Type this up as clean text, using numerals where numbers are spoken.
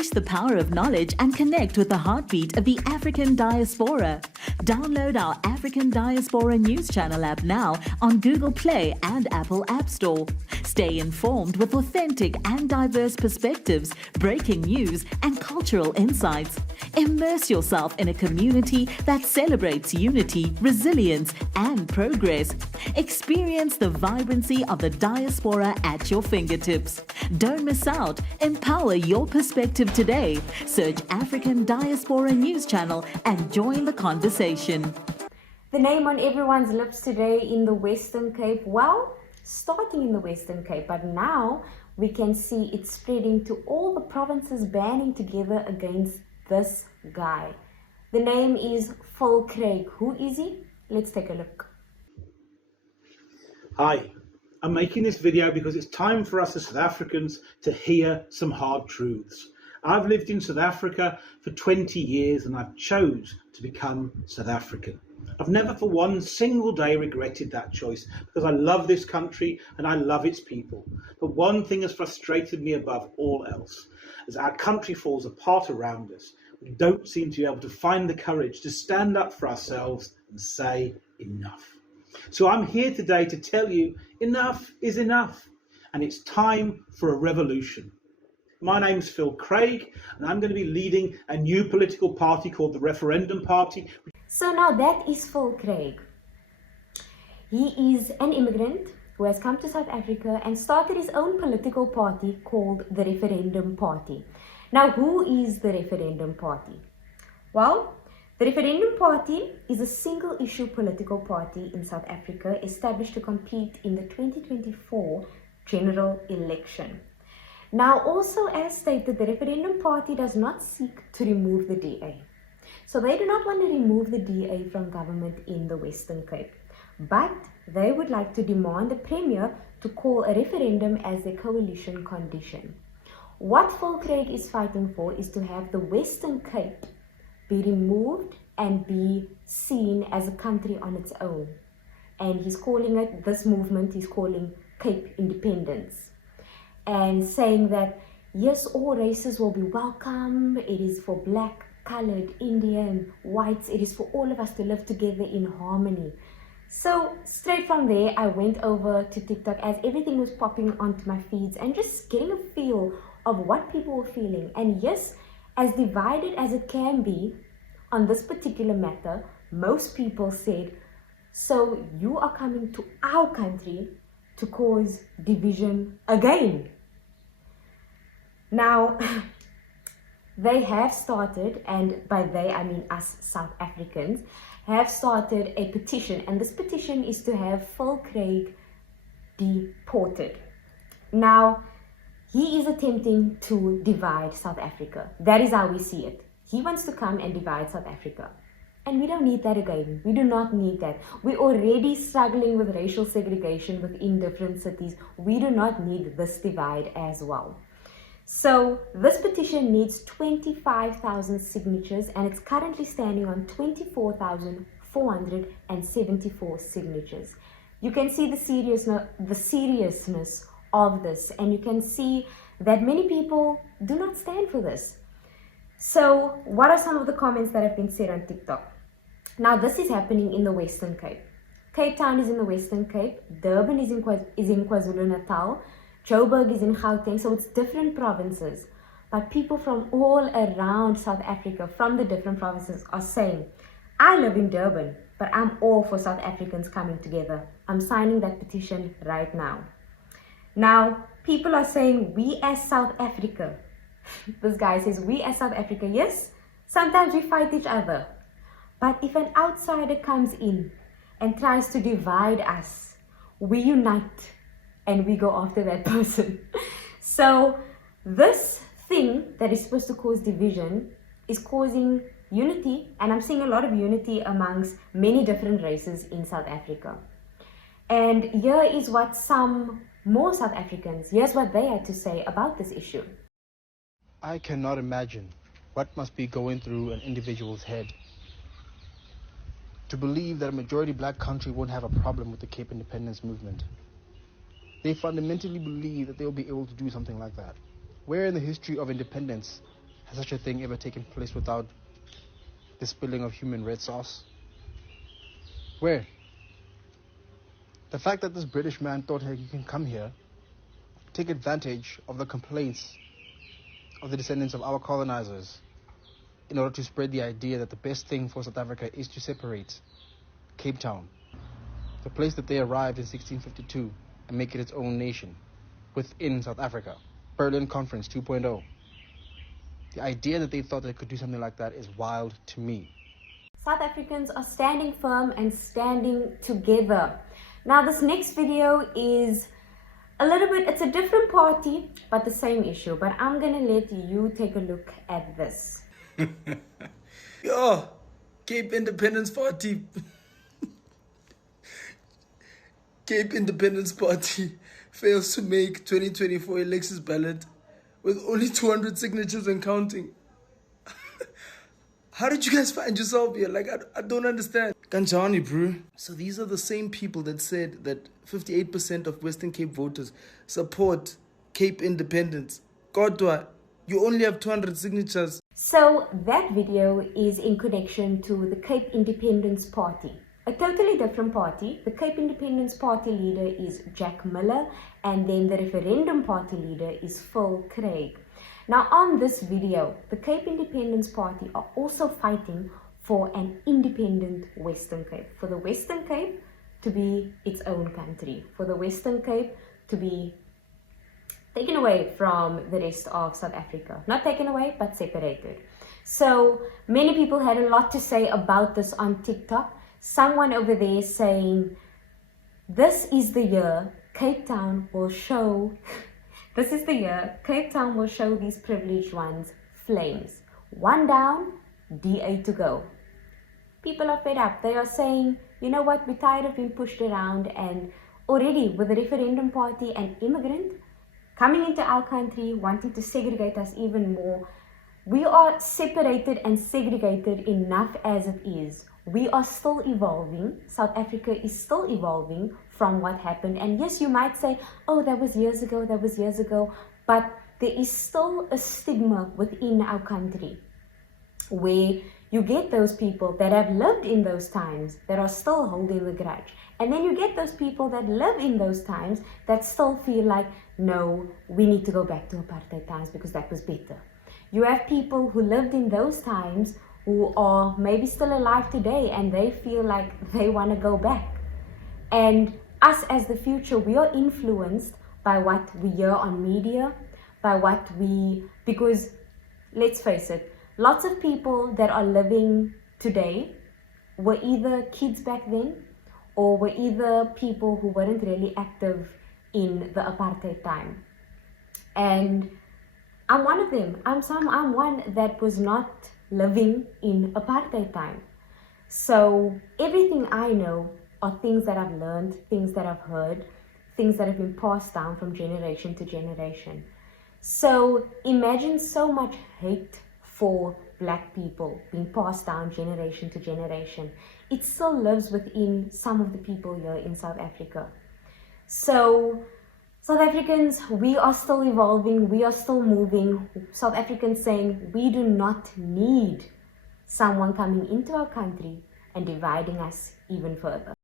Unleash the power of knowledge and connect with the heartbeat of the African diaspora. Download our African Diaspora News Channel app now on Google Play and Apple App Store. Stay informed with authentic and diverse perspectives, breaking news, and cultural insights. Immerse yourself in a community that celebrates unity, resilience, and progress. Experience the vibrancy of the diaspora at your fingertips. Don't miss out. Empower your perspective today. Search African Diaspora News Channel and join the conversation. The name on everyone's lips today in the Western Cape, well, starting in the Western Cape, but now we can see it spreading to all the provinces banding together against this guy. The name is Phil Craig. Who is he? Let's take a look. Hi, I'm making this video because it's time for us as South Africans to hear some hard truths. I've lived in South Africa for 20 years and I've chose to become South African. I've never for one single day regretted that choice because I love this country and I love its people. But one thing has frustrated me above all else. As our country falls apart around us, we don't seem to be able to find the courage to stand up for ourselves and say enough. So I'm here today to tell you enough is enough and it's time for a revolution. My name's Phil Craig and I'm going to be leading a new political party called the Referendum Party. So now that is Phil Craig. He is an immigrant who has come to South Africa and started his own political party called the Referendum Party. Now, who is the Referendum Party? Well, the Referendum Party is a single-issue political party in South Africa established to compete in the 2024 general election. Now, also as stated, the Referendum Party does not seek to remove the DA. So they do not want to remove the DA from government in the Western Cape, but they would like to demand the Premier to call a referendum as a coalition condition. What Phil Craig is fighting for is to have the Western Cape be removed and be seen as a country on its own. And he's calling it, this movement he's calling Cape Independence. And saying that, yes, all races will be welcome. It is for black, colored, Indian, whites. It is for all of us to live together in harmony. So straight from there, I went over to TikTok as everything was popping onto my feeds and just getting a feel of what people were feeling. And yes, as divided as it can be on this particular matter, most people said, so you are coming to our country to cause division again. Now, they have started, and by they I mean us South Africans, have started a petition, and this petition is to have Phil Craig deported. Now, he is attempting to divide South Africa. That is how we see it. He wants to come and divide South Africa. And we don't need that again. We do not need that. We're already struggling with racial segregation within different cities. We do not need this divide as well. So this petition needs 25,000 signatures and it's currently standing on 24,474 signatures. You can see the seriousness of this, and you can see that many people do not stand for this. So what are some of the comments that have been said on TikTok? Now this is happening in the Western Cape. Cape Town is in the Western Cape, Durban is in KwaZulu-Natal, Joburg is in Gauteng, so it's different provinces. But people from all around South Africa, from the different provinces, are saying, I live in Durban, but I'm all for South Africans coming together. I'm signing that petition right now. Now, people are saying, we as South Africa, this guy says, we as South Africa, yes, sometimes we fight each other. But if an outsider comes in and tries to divide us, we unite and we go after that person. So this thing that is supposed to cause division is causing unity, and I'm seeing a lot of unity amongst many different races in South Africa. And here is what some more South Africans, here's what they had to say about this issue. I cannot imagine what must be going through an individual's head to believe that a majority black country won't have a problem with the Cape independence movement. They fundamentally believe that they'll be able to do something like that. Where in the history of independence Has such a thing ever taken place without the spilling of human red sauce? Where? The fact that this British man thought he can come here, take advantage of the complaints of the descendants of our colonizers in order to spread the idea that the best thing for South Africa is to separate Cape Town, the place that they arrived in 1652, and make it its own nation within South Africa. Berlin Conference 2.0. The idea that they thought they could do something like that is wild to me. South Africans are standing firm and standing together. Now this next video is a little bit, it's a different party, but the same issue. But I'm gonna let you take a look at this. Yo, Cape Independence Party. Cape Independence Party fails to make 2024 elections ballot with only 200 signatures and counting. How did you guys find yourself here? Like, I don't understand. Kanjani, bro. So these are the same people that said that 58% of Western Cape voters support Cape independence. Kodwa, you only have 200 signatures. So that video is in connection to the Cape Independence Party. A totally different party. The Cape Independence Party leader is Jack Miller, and then the Referendum Party leader is Phil Craig. Now on this video, the Cape Independence Party are also fighting for an independent Western Cape. For the Western Cape to be its own country. For the Western Cape to be taken away from the rest of South Africa. Not taken away, but separated. So many people had a lot to say about this on TikTok. Someone over there saying, this is the year Cape Town will show this is the year Cape Town will show these privileged ones flames. One down, DA to go. People are fed up. They are saying, you know what, we're tired of being pushed around, and already with the Referendum Party and immigrant coming into our country, wanting to segregate us even more. We are separated and segregated enough as it is. We are still evolving. South Africa is still evolving from what happened. And yes, you might say, oh, that was years ago. But there is still a stigma within our country where you get those people that have lived in those times that are still holding the grudge. And then you get those people that live in those times that still feel like, no, we need to go back to apartheid times because that was better. You have people who lived in those times who are maybe still alive today and they feel like they want to go back. And us as the future, we are influenced by what we hear on media, because let's face it, lots of people that are living today were either kids back then or were either people who weren't really active in the apartheid time. And I'm one of them. I'm one that was not living in apartheid time. So everything I know are things that I've learned, things that I've heard, things that have been passed down from generation to generation. So imagine so much hate for Black people being passed down generation to generation. It still lives within some of the people here in South Africa. So South Africans, we are still evolving, we are still moving. South Africans saying we do not need someone coming into our country and dividing us even further.